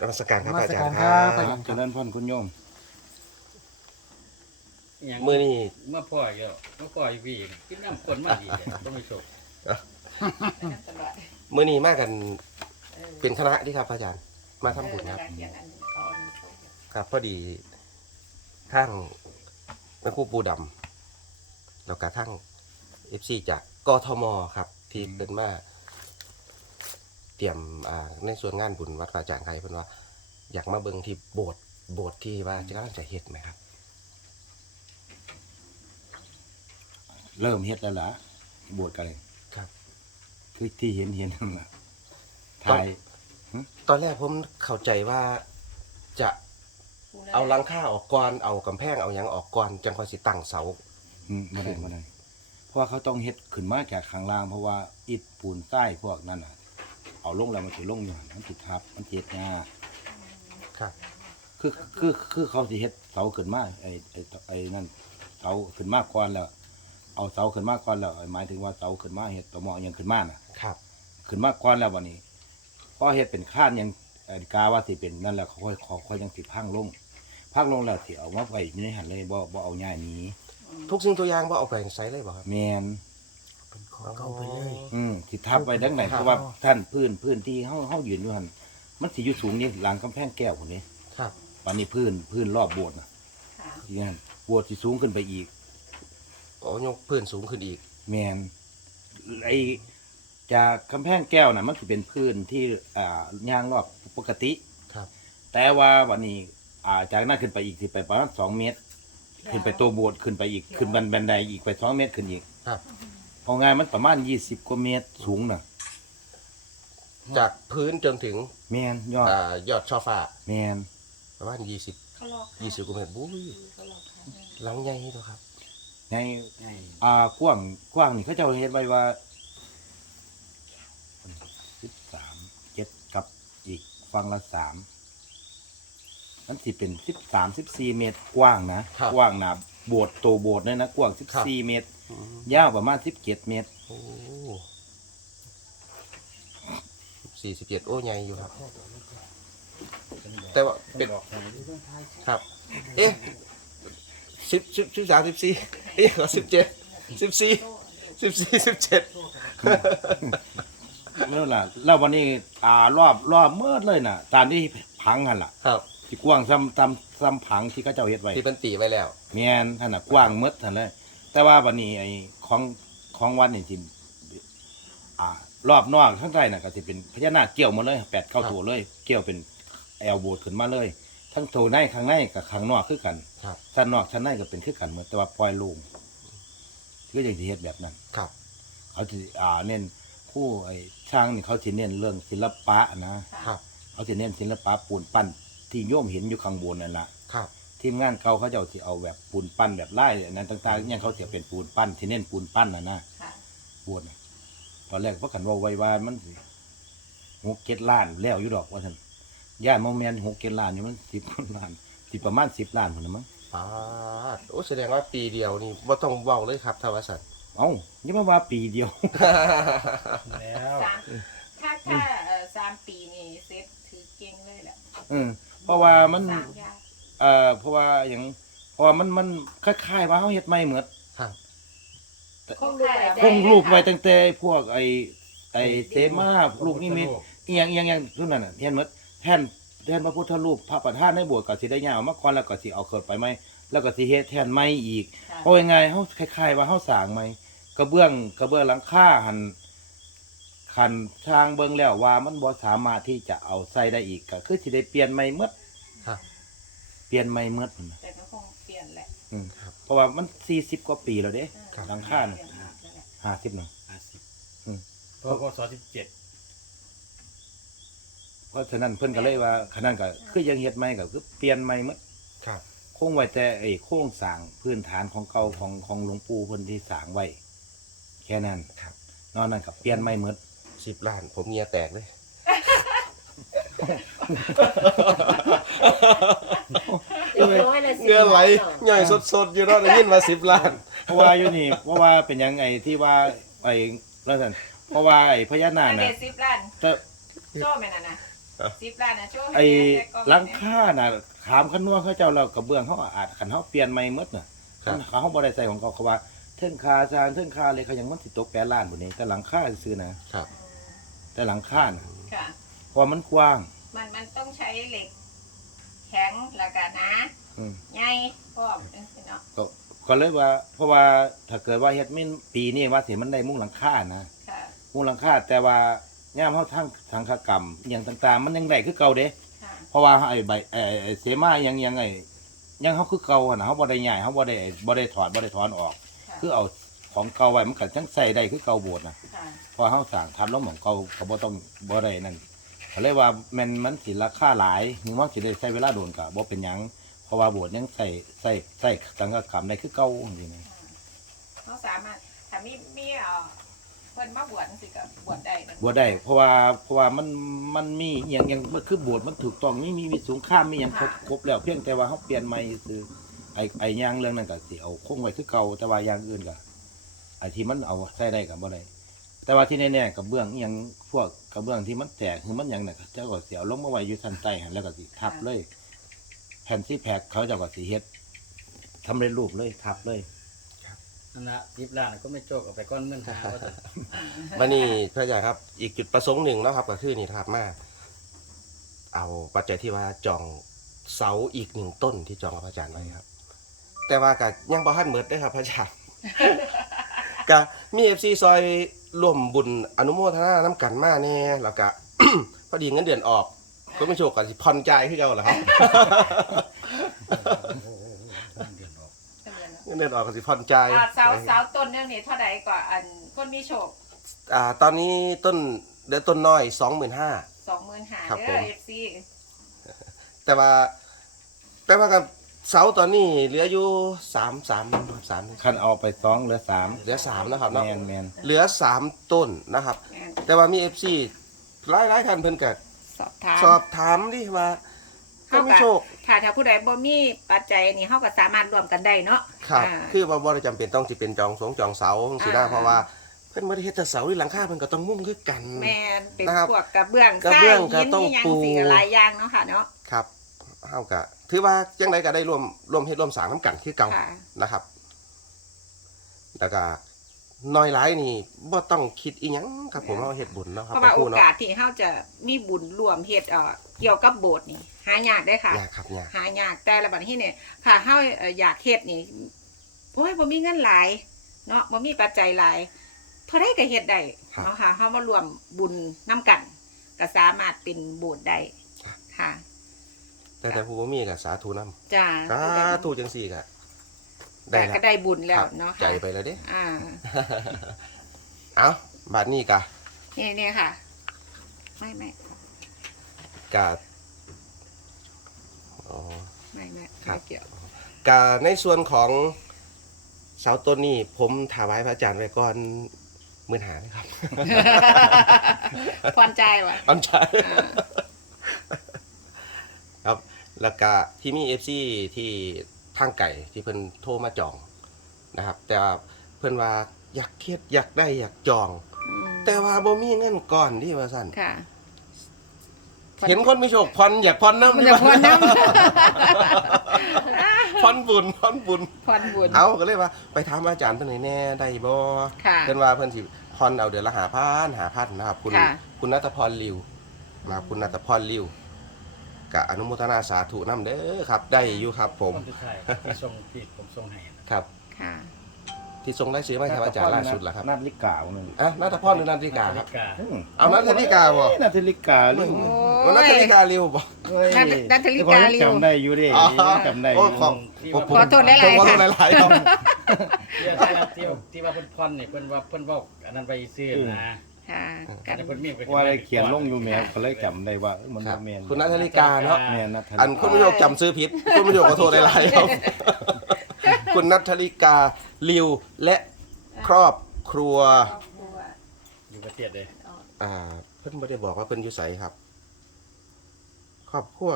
นมัสการครับนมัอาสจารการย์คครัรับบเจริญพรคุณโยมอย่างมือนี่เมื่อพ่ออีกแล้วเมื่อพ่ออีกวีอีกกินน้ำคนมาดีเนี่ยต้องไปโชคมือนี่มากันเป็นคณะที่ครับอาจารย์ มาทำบุญครับ ครับพอดีทั้งแม่ครูปูดำแล้วก็ทั้งเอฟซีจากกทมครับ ที่เป็นมา เตรียมอ่าในส่วนงานบุญวัดพระอาจารย์ไทยเพิ่นว่า อยากมาเบิ่งที่โบสถ์โบสถ์ที่ว่าจะกำลังจะเฮ็ดไหมครับ เริ่มเฮ็ดแล้วล่ะบวชกันเลยครับ คือที่เห็นเห็นนั่นล่ะถ่ายตอนแรกผมเข้าใจว่าจะเอาหลังคาออกก่อนเอากำแพงเอาหยังออกก่อนจังค่อยสิตั้งเสา อืมไม่ได้ไม่ได้เพราะว่าเขาต้องเฮ็ดขึ้นมาจากข้างล่างเพราะว่าอิฐปูนใต้พวกนั้นน่ะ เอาลงแล้วมันสิลงอยู่หั่นมันติดทับ มันเจ็ดงาครับ คือคือคือเขาสิเฮ็ดเสาขึ้นมาไอ้ไอ้ไอ้นั่นเสาขึ้นมาก่อนแล้ว เอาเสาขึ้นมาก่อนแล้วหมายถึงว่าเสาขึ้นมาเฮ็ดต่อหม้อยังขึ้นมาน่ะ ครับ ขึ้นมาก่อนแล้ววันนี้พอเฮ็ดเป็นข้านยังเอ่อกาว่าสิเป็นนั่นแหละเขาค่อยเขาค่อยยังสิพังลงพังลงแล้วสิเอามาไว้อยู่ในหันเลยบ่บ่เอาง่ายหนี้ ทุกสิ่งตัวอย่างว่าเอาไปใช้เลยบ่ครับ แมน เป็นของเข้าไปเลย อืมสิทับไว้ดังไหนครับ เพราะว่าท่านพื้นพื้นที่เฮาเฮายืนอยู่หั่นมันสิอยู่สูงนี่หลังกำแพงแก้วคนนี้ครับ วันนี้พื้นพื้นรอบโบสถ์น่ะที่นั่นโบสถ์สิสูงขึ้นไปอีกโอ้ยกพื้นสูงขึ้นอีก แมนไอจากกำแพงแก้วน่ะมันสิเป็นพื้นที่อ่าย่างรอบปกติ ครับ แต่ว่าวันนี้อ่าจากนั้นขึ้นไปอีกสิไปประมาณสองเมตร ขึ้นไปตัวโบสถ์ขึ้นไปอีกขึ้นบันบันไดอีกไปสองเมตรขึ้นอีกครับ พองานมันประมาณยี่สิบกว่าเมตรสูงน่ะ จากพื้นจนถึงแมนยอด อ่ายอดช่อฟ้าแมนประมาณยี่สิบยี่สิบกว่าเมตรบุ้ยหลังใหญ่ตัวครับ ในใช่อ่ากว้างกว้างนี่เขาเจะเห็นไว้ว่าสิบสามเจ็ดกับอีกฟังละสาม มันสิเป็นสิบสามสิบสี่เมตรกว้างนะ ครับ กว้างหนาโบสถ์โตโบสถ์เนี่ยนะกว้างสิบครับสี่เมตรยาวประมาณสิบเจ็ดเมตร โอ้สี่สิบเจ็ดโอ้ใหญ่อยู่ครับ แต่ว่าเป็นบอกให้ครับ เอ๊ะสิบสิบสิบสามสิบสี่เอ๊ะสิบเจ็ดสิบสี่สิบสี่สิบเจ็ดนั่นแหละแล้ววันนี้อ่ารอบรอบเมื่อเลยน่ะ ตามที่พังหันล่ะ ครับ ที่กว้างซ้ำซ้ำซ้ำพังที่เขาเจ้าเฮ็ดไว้ที่เป็นตีไว้แล้ว แม่นท่านน่ะกว้างหมืดท่านเลยแต่ว่าวันนี้ไอ้ของของวัดนี่สิอ่ารอบนอกข้างใต้น่ะก็สิเป็นพญานาคเกี่ยวหมดเลยแปดเข้าครับตัวเลย เกี่ยวเป็นแอลโบดขึ้นมาเลย ทั้งโถในข้างในกับข้างนอกคือกันครับ ชั้นนอกชั้นในก็เป็นคือกันหมดแต่ว่าปล่อยโลงก็ยังสิเฮ็ดแบบนั้น ครับ เขาสิอ่าเน้นผู้ไอ้ช่างนี่เขาสิเน้นเรื่องศิลปะนะครับ เขาสิเน้นศิลปะปูนปั้น ที่โยมเห็นอยู่ข้างบนนั่นล่ะครับ ทีมงานเก่าเขาจะเอาสิเอาแบบปูนปั้นแบบไล่อันนั้นต่างๆเนี่ยเขาจะเป็นปูนปั้นที่เน้นปูนปั้นน่ะนะปูนน่ะตอนแรกเพราะกันว่าไว้ว่ามันสิหกเจ็ดล้านแล้วอยู่ดอกว่าท่านย่านโมเมนหกเจ็ดล้านอยู่มันสิบล้านสิประมาณสิบล้านคนละมั้งปาดโอ้แสดงว่าปีเดียวนี่ว่าต้องเว้าเลยครับทวสัน เอ้าอย่ามาว่าปีเดียว แล้ว สามถ้าถ้าเอ่อสามปีนี่เซฟถือเก่งเลยแหละ เออ เพราะว่ามันสามอย่างเอ่อเพราะว่าอย่างเพราะว่ามันมันคล้ายๆว่าเขาเฮ็ดไม่เหมือนครับ คงรูปแบบคงรูปไว้ตั้งแต่พวกไอ้ไอ้เสมาลูกนิมิต เอียงเอียงเอียงทุกนั้นน่ะเห็นหมดแทนแทนพระพุทธรูปพระประธานในโบสถ์ก็สิได้ยาวมาก่อนแล้วก็สิเอาเกิดไปไหมแล้วก็สิเฮ็ดแทนไม้อีกค่ะ เพราะยังไงเฮาคล้ายๆว่าเฮาสร้างไม้กระเบื้องกระเบื้องหลังคาหันคันทางเบิ่งแล้วว่ามันบ่สามารถที่จะเอาใส่ได้อีกก็คือสิได้เปลี่ยนไม้หมดครับเป ลี่ยนไม้หมดพุ่นน่ะแต่ก็คงเปลี่ยนแหละอืมเพราะว่ามัน40กว่าปีแล้วเด้ครับ หลังคาน่ะ50เนาะห้าสิบอืมพอพศสิบเจ็ดเพราะฉะนั้นเพิ่นก็เลยว่าขนาดก็คือยังเฮ็ดใหม่ก็คือเปลี่ยนใหม่หมดครับ คงไว้แต่ไอ้โครงสร้างพื้นฐานของเก่าของของหลวงปู่เพิ่นที่สร้างไว้ แค่นั้นครับ นอกนั้นก็เปลี่ยนใหม่หมดสิบล้านผมเงียแตกเลย เงือไหลใหญ่สดๆ อยู่เนาะได้ยินมาสิบล้าน เพราะว่าอยู่นี่เพราะว่าเป็นหยังไงที่ว่าไอ้แล้วนั่นเพราะว่าไอ้พญานาคอันน่ะเด็ดสิบล้านแต่โซ่แม่น่ะนะสิบล้านนะโชว์ให้ไอ้แน่แต่ก่อนหลังคาน่ะขามคันนัวเขาเจ้าเรากระเบื้องเขาอาจคันเขาเปลี่ยนใหม่หมดน่ะครับ เขาเขาบ่ได้ใส่ของเขาเขาว่าเทิงคาซานเทิงคาเลยเขายังมันสิตกแปดล้านบ่นี้แต่หลังคาซื่อๆนะครับ แต่หลังคาน่ะค่ะเพราะมันกว้าง มันมันต้องใช้เหล็ก แข็งแล้วก็หนะอืม ใหญ่พร้อมจังซี่เนาะก็ก็เลยว่า เพราะว่าถ้าเกิดว่าเฮ็ดมินปีนี้ว่าสิมันได้มุ้งหลังคานะค่ะมุ้งหลังคาแต่ว่าย่ามเฮาทางทางคกรรมอหย่างต่างๆ มันยังได้คือเก่าเด้ ค่ะเพราะว่าไอ้ใบไอ้ไอ้เสมายังยังไอ้ยังเฮาคือเก่าอะนะเฮาบ่ได้ย้ายเฮาบ่ได้บ่ได้ถอดบ่ได้ถอนออก ค่ะคือเอาของเก่าไว้มันก็จังใส่ได้คือเก่าโบดนะค่ะเพอเฮาสร้างทำแล้วหม่องเก่าก็บ่ต้องบ่ได้นั่น ก็เลยว่าแมันมันสิราคาหลายถึงว่าสิได้ใช้เวลาโดนก็บ่เป็นหยังเพราะว่าโบดยังใส่ใส่ใส่สังกกรรมได้คือเก่าจริงๆนะเขาสามารถถ้ามีมีเอ่อเพิ่นมาบวชจังซี่ก็บวชได้นะบ่ได้เพราะว่าเพราะว่ามันมันมีอหย่างอย่างมันคือโบสถ์มันถูกต้องมีมีมีสงครามมีหยังครบครบแล้วเพียงแต่ว่าเฮาเปลี่ยนใหม่คือไอ้ไอ้อย่างเรื่องนั้นก็สิเอาคงไว้คือเก่าแต่ว่าอย่างอื่นก็ไอ้ที่มันเอาใช้ได้ก็บ่ได้ แต่ว่าที่แน่ๆกับเบื้องอหยังพวกกระเบื้องที่มันแตกคือมันหยังน่ะเจ้าก็สิเอาลงมาไว้อยู่ชั้นใต้หั่นแล้วก็สิทับเลย แผ่นที่แพกเขาเจะก็สิเฮ็ดทำเร็จรูปเลยทับเลยนั่นละสิบล้านก็ไม่โจกเอาไปก้อนเงินหาว่าจะวันนี้พระอาจารย์ครับ อีกจุดประสงค์หนึ่งเนาะครับ ก็คือนี่ครับมาเอาปัจจัยที่ว่าจองเสาอีกหนึ่งต้นที่จองกับพระอาจารย์ไว้ครับ แต่ว่าก็ยังบ่ทันเมิดได้อครับพระอาจารย์ ก็มีเอฟซีซอย ร่วมบุญอนุโมทนาน้ำกันมาแน่แล้วก็ พอดีเงินเดือนออก ก็ไม่โชคกับสิผ่อนจ่ายขึ้นเก่าเหรอครับเพิ่นเรียนเนาะเงินเดือนออกกับสิผ่อนจ่ายอ่าเสาเสาต้นนึงนี่เท่าใดกว่าอันคนมีโชคอ่าตอนนี้ต้นเดือนต้นน้อยสองหมื่นห้า25,000ครับเด้ผอม FC แต่ว่าแต่ว่ากับ เสาตอนนี้เหลืออยู่สามสามสามคันเอาไปสองเหลือสามเหลือสามนะครับเนาะแมนแมนเหลือสามต้นนะครับแม่นแต่ว่ามีเอฟซีหลายหลายๆท่านเพิ่นก็สอบถามสอบถามดิว่าก็ไม่โชคค่ะถ้าผู้ใดบ่มีปัจจัยนี่เฮาก็สามารถรวมกันได้เนาะครับอ่าคือว่าบ่ได้จำเป็นต้องสิเป็นจองสงจองเสาจังซี่นะอ่าเพราะว่าเพิ่นบ่ได้เฮ็ดแต่เสาหรือหลังคาเพิ่นก็ต้องมุ่งคือกันแม่นเป็นนะครับพวกกระเบื้องกระเบื้องทรายก็ต้องหินนี่ยังปูสิหลายอย่างเนาะค่ะเนาะครับเฮาก็ ถือว่าจังไดก็ได้ร่วมร่วมเฮ็ดร่วมสร้างนํกันคือเก่าค่ะ นะครับ แล้วก็น้อยหลายนี่บ่ต้องคิดอีหยังครับ ผมเอาเฮ็ดบุญเนาะคเพรับราะว่าไปโอคู่เนาะกาสที่เฮาจะมีบุญรวมเฮ็ดเอ่อเกี่ยวกับโบสถ์นี่ หายากได้อค่ะ ยากครับยาก หายากแต่ละบัดนี้เนี่ยค่ะเฮาเอ่ออยากเฮ็ดนี่โอ้ยบ่มีเงินหลายเนาะบ่มีปัจจัยหลายเท่าใดก็เฮ็ดได้เนาะค่ะเฮามารวมบุญนํกันก็สามารถเป็นโบสถ์ได้ค่ะ แต่แต่ผู้บ่มีก็สาธุนำจ้าสาธุจังซี่ก็ได้แต่แล้ก็วได้บุญแล้ควรับเนาะใจค่ะไปแล้วเด้อ่าเอาบัดนี้ก็นี่เนี่ยค่ะ ไม่ไม่ก็อ๋อไม่ไม่ครัไม่บเกี่ยวก็ในส่วนของเสาต้นนี้ผมถวายพระอาจารย์ไว้ก่อนหมื่นหานะครับพรใจว่ะอันใช่อ่าครับ แล้วก็ที่มีเอฟซีที่ทางไก่ที่เพิ่นโทรมาจองนะครับ แต่ว่าเพิ่นว่าอยากเครียดอยากได้อยากจองอืมแต่ว่าบ่มีเงินก่อนที่ว่าสั่นค่ะเห็นคนมีโชคพรอยากพรน้ำมันจะพรน้พรบุญพรบุญำพรบุญเอาก็เลยว่า ไปถามอาจารย์เพิ่นให้แน่ได้บ่ค่ะเพิ่นว่าเพิ่นสิพรเอาเดือนละหาพันหาพันนะครับคุณค่ะคุณนัทพรลิวนะครับคุณนัทพรลิว กะอนุโมทนาสาธุนํเด้อครับ ได้อยู่ครับผมคนที่ไทยที่ส่งที่ผมส่งให้นะ ครับ ค่ะ ที่ทรงได้ซื้อมาครับอาจารย์ล่าสุดแล้วครับนาฬิกาหนึ่งอะนัทพรหรือนัทธิกาครับนาฬิกาเอานาฬิกาบ่ นาฬิกาลิงโอ้วันนัทธิกาลิวบ่นาฬินาฬิกาลิงจำได้อยู่ดิอ๋อจำได้อโอ้ยู่ขอบที่ผมว่าผมขอโทษหลายๆผมขอโทษค่ะหลายๆครับ ที่ว่าที่ว่าที่ว่าเพิ่นพรนี่เพิ่นว่าเพิ่นเว้าอันนั้นไปซื้อนะ ค่ะอันนั้นเพิ่นมีไปว่าได้เขียนลงอยู่แม่ก็เลยจำได้ว่าเอ้ยมันครับบ่แม่นคุณนัทธิกาเนาะ แม่นนัทอันคุณผู้ชมจำซื้อผิด คุณผู้ชมขอโทษหลายๆครับ คุณนัทลิกาลิวและครอบครัวอยู่ประเทศเลยอ่า เพิ่นไม่ได้บอกว่าเพิ่นอยู่ไสครับ ครอบครัว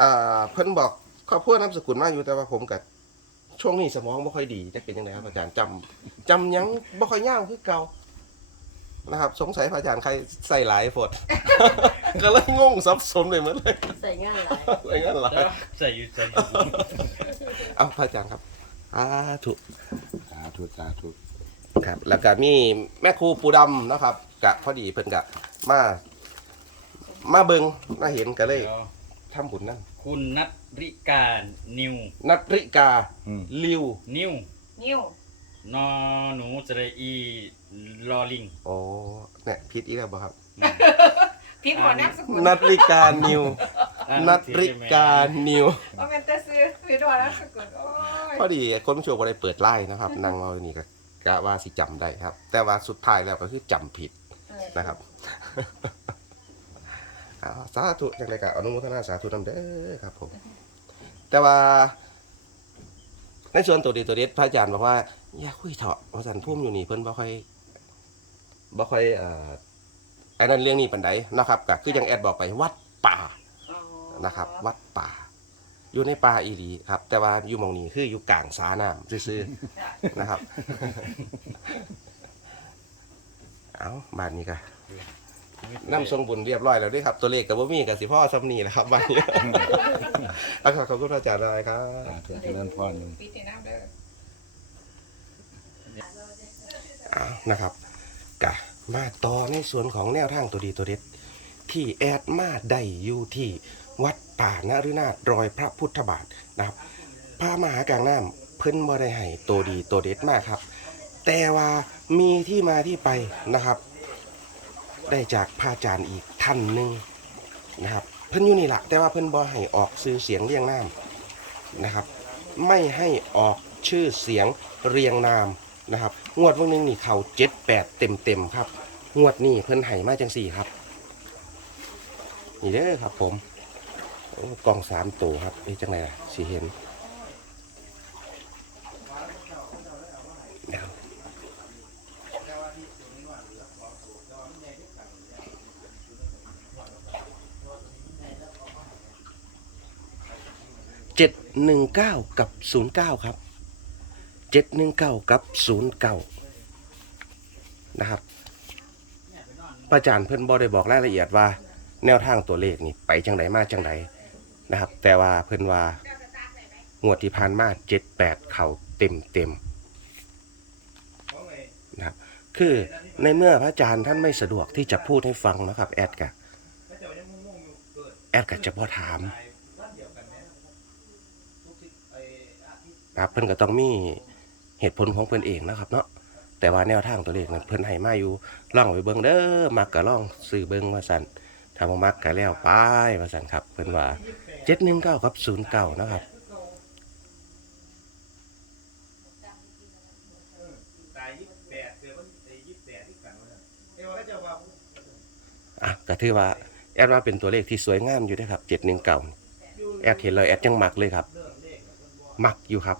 อ่าเพิ่นบอกครอบครัวนามสกุลมาอยู่แต่ว่าผมกับ ช่วงนี้สมองไม่ค่อยดีจะเป็นยังไงครับอาจารย์จำจำหยังไม่ค่อยย่างคือเก่านะครับ สงสัยพระอาจารย์ใครใส่หลายฝด ก็เลยงงซับซ้อนเลยเหมือนเลยใส่งานหลายอะไรงั้นหลายแล้วใส่อยู่ใส่อยู่เอาพระอาจารย์ครับอ่าถูกสาธุสาธุครับ แล้วก็มีแม่ครูปูดำนะครับกะพอดีเพิ่นกะมา มาเบิงมาเห็นก็เลยเดี๋ยวทำบุญนั่นคุณนัท ริการนิว นัตริกา อืม ลิว นิว นิ้ว นอหนูสระอีลอลิงโอ้เนี่ยผิดอีกแล้วบ่ครับ พิมพ์หัวนามสกุลนัตริกา นิว อ่านัตริกา นิว ว่าเป็นแต่ซื้อพิมพ์หัวนามสกุลโอ้ยพอดีคนผู้ชมก็ได้เปิดไล่นะครับ นางเรานี่ก็กะว่าสิจำได้ครับ แต่ว่าสุดท้ายแล้วก็คือจำผิดเออนะครับ อ่าสาธุอย่างไรก็อนุโมทนาสาธุนำเด้อครับผม แต่ว่า ในส่วนตัวดีตัวเด็ดพระอาจารย์บอกว่าอย่าคุยเถอะว่าสันพุ่มอยู่นี่เพิ่นบ่ค่อยบ่ค่อยเอ่อไอ้นั่นเรื่องนี้ปานใดนะครับก็คือยังแอดบอกไปวัดป่าอ๋อนะครับ วัดป่า อยู่ในป่าอีหลีครับ แต่ว่าอยู่หมองนี้คืออยู่กลางสาน้ำซื่อๆนะครับ เอาบ้านนี้ก็ นำทรงบุญเรียบร้อยแล้วเด้วยครับ ตัวเลขกับบ่มีกับสิพ่อซ้ำนี่แหละครับบ้านนี้ แล้วขอบคุณพระอาจารย์อะไรครับสาธุเจริญพรปิดในน้ำเด้อเอานะครับกะมาต่อในส่วนของแนวทางตัวดีตัวเด็ด ที่แอดมาได้อยู่ที่วัดป่านฤนาถรอยพระพุทธบาทนะครับพระมหากลางน้ำเพิ่นบ่ได้ให้ตัวดีตัวเด็ดมากครับ แต่ว่ามีที่มาที่ไปนะครับ ได้จากพระอาจารย์อีกท่านหนึ่งนะครับ เพิ่นอยู่นี่แหละแต่ว่าเพิ่นบ่ให้ออกซื้อเสียงเรียงนามนะครับ ไม่ให้ออกชื่อเสียงเรียงนามนะครับ งวดวันนึงนี่เขาเจ็ดแปดเต็มเต็มครับ งวดนี้เพิ่นให้มาจังสี่ครับ นี่เด้อครับผมกล่องสามตัวครับนี่จังไรล่ะสีเห็น เจ็ดหนึ่งเก้ากับศูนย์เก้าครับเจ็ดหนึ่งเก้ากับศูนย์เก้านะครับพระอาจารย์เพิ่อนบอได้บอกรายละเอียดว่า แนวทางตัวเลขนี่ไปจังไดมาจังไดนะครับ แต่ว่าเพิ่อนว่างวดที่ผ่านมาเจ็ดแปดเข่าเต็มเต็มนะครับคือในเมื่อพระอาจารย์ท่านไม่สะดวกที่จะพูดให้ฟังนะครับ แอดกะแอดกะจะพอถาม นะครับเพิ่นก็ต้องมีเหตุผลของเพิ่นเองนะครับเนาะแต่ว่าแนวทางตัวเลขนั้นเพิ่นให้มาอยู่ล่องไปเบิ่งเด้อมักก็ล่องซื้อเบิ่งว่าสั่นถ้าบ่มักก็แล้วไปว่าซั่นครับ เพิ่นว่า719กับ09นะครับอะก็ถือว่าแอดว่าเป็นตัวเลขที่สวยงามอยู่นะครับ719แอดเห็นแล้วแอดยังมักเลยครับ มักอยู่ครับ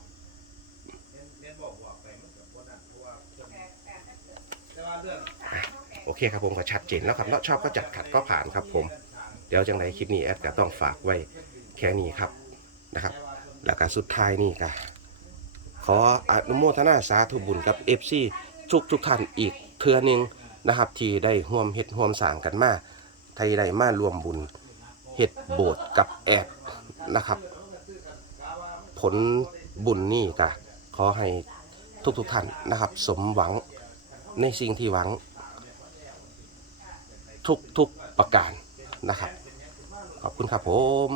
โอเคครับผมก็ชัดเจนแล้วครับแล้วชอบก็จัดขัดก็ผ่านครับผม เดี๋ยวจังไรคลิปนี้แอดก็ต้องฝากไว้แค่นี้ครับนะครับ แล้วก็สุดท้ายนี่ก็ขออนุโมทนาสาธุบุญกับ FC ทุกทุกท่านอีกเทื่อนึงนะครับ ที่ได้ร่วมเฮ็ดร่วมสางกันมาไทยได้มารวมบุญเฮ็ดโบสถ์กับแอดนะครับ ลบุญนี่ก็ขอให้ทุกทุกๆท่านนะครับ สมหวังในสิ่งที่หวัง ทุกทุกๆประการนะครับ ขอบคุณครับผม